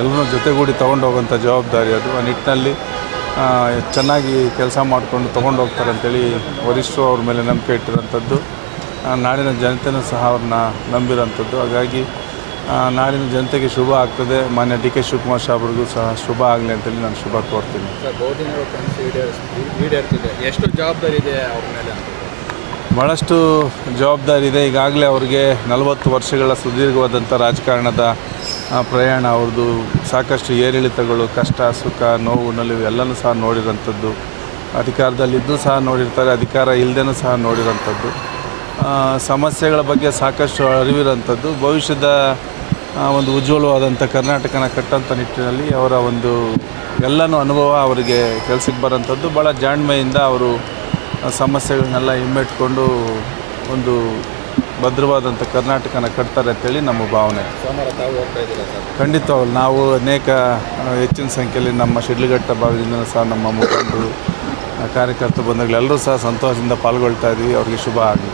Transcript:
ಎಲ್ಲರೂ ಜೊತೆಗೂಡಿ ತೊಗೊಂಡು ಹೋಗೋಂಥ ಜವಾಬ್ದಾರಿ ಅದು. ಆ ನಿಟ್ಟಿನಲ್ಲಿ ಚೆನ್ನಾಗಿ ಕೆಲಸ ಮಾಡಿಕೊಂಡು ತೊಗೊಂಡು ಹೋಗ್ತಾರೆ ಅಂತೇಳಿ ವರಿಷ್ಠರು ಅವ್ರ ಮೇಲೆ ನಂಬಿಕೆ ಇಟ್ಟಿರೋಂಥದ್ದು. ನಾಡಿನ ಜನತೆಯೂ ಸಹ ಅವ್ರನ್ನ ನಂಬಿರೋಂಥದ್ದು. ಹಾಗಾಗಿ ನಾಡಿನ ಜನತೆಗೆ ಶುಭ ಆಗ್ತದೆ. ಮಾನ್ಯ ಡಿ ಕೆ ಶಿವಕುಮಾರ್ ಸಾಹೇಬ್ರಿಗೂ ಸಹ ಶುಭ ಆಗಲಿ ಅಂತೇಳಿ ನಾನು ಶುಭ ಕೋರ್ತೀನಿ. ಸರ್, ಬಹುದಿನಗಳ ಕನಸು ಈಡೇರ್ತಿದೆ. ಎಷ್ಟು ಜವಾಬ್ದಾರಿ ಇದೆ ಅವ್ರ ಮೇಲೆ? ಭಾಳಷ್ಟು ಜವಾಬ್ದಾರಿ ಇದೆ. ಈಗಾಗಲೇ ಅವ್ರಿಗೆ 40 ವರ್ಷಗಳ ಸುದೀರ್ಘವಾದಂಥ ರಾಜಕಾರಣದ ಪ್ರಯಾಣ ಅವ್ರದ್ದು. ಸಾಕಷ್ಟು ಏರಿಳಿತಗಳು, ಕಷ್ಟ, ಸುಖ, ನೋವು, ನಲಿವು ಎಲ್ಲನೂ ಸಹ ನೋಡಿರೋಂಥದ್ದು. ಅಧಿಕಾರದಲ್ಲಿದ್ದು ಸಹ ನೋಡಿರ್ತಾರೆ, ಅಧಿಕಾರ ಇಲ್ಲದೇನೂ ಸಹ ನೋಡಿರೋಂಥದ್ದು. ಸಮಸ್ಯೆಗಳ ಬಗ್ಗೆ ಸಾಕಷ್ಟು ಅರಿವಿರೋಂಥದ್ದು. ಭವಿಷ್ಯದ ಒಂದು ಉಜ್ವಲವಾದಂಥ ಕರ್ನಾಟಕನ ಕಟ್ಟೋಂಥ ನಿಟ್ಟಿನಲ್ಲಿ ಅವರ ಒಂದು ಎಲ್ಲನೂ ಅನುಭವ ಅವರಿಗೆ ಕೆಲಸಕ್ಕೆ ಬರೋಂಥದ್ದು. ಭಾಳ ಜಾಣ್ಮೆಯಿಂದ ಅವರು ಸಮಸ್ಯೆಗಳನ್ನೆಲ್ಲ ಹಿಮ್ಮೆಟ್ಕೊಂಡು ಒಂದು ಭದ್ರವಾದಂಥ ಕರ್ನಾಟಕನ ಕಟ್ತಾರೆ ಅಂತೇಳಿ ನಮ್ಮ ಭಾವನೆ. ಸೋಮವಾರ ತಾವು ಹೋಗ್ತಾ ಇದ್ದೀರಾ ಸರ್? ಖಂಡಿತವಾಗ್ಲು ನಾವು ಅನೇಕ ಹೆಚ್ಚಿನ ಸಂಖ್ಯೆಯಲ್ಲಿ ನಮ್ಮ ಶಿಡ್ಲಘಟ್ಟ ಭಾಗದಿಂದ ಸಹ ನಮ್ಮ ಮುಖಂಡರು, ಕಾರ್ಯಕರ್ತರು ಬಂದಾಗಲೆಲ್ಲರೂ ಸಹ ಸಂತೋಷದಿಂದ ಪಾಲ್ಗೊಳ್ತಾ ಇದ್ದೀವಿ. ಅವ್ರಿಗೆ ಶುಭ ಆಗಲಿ.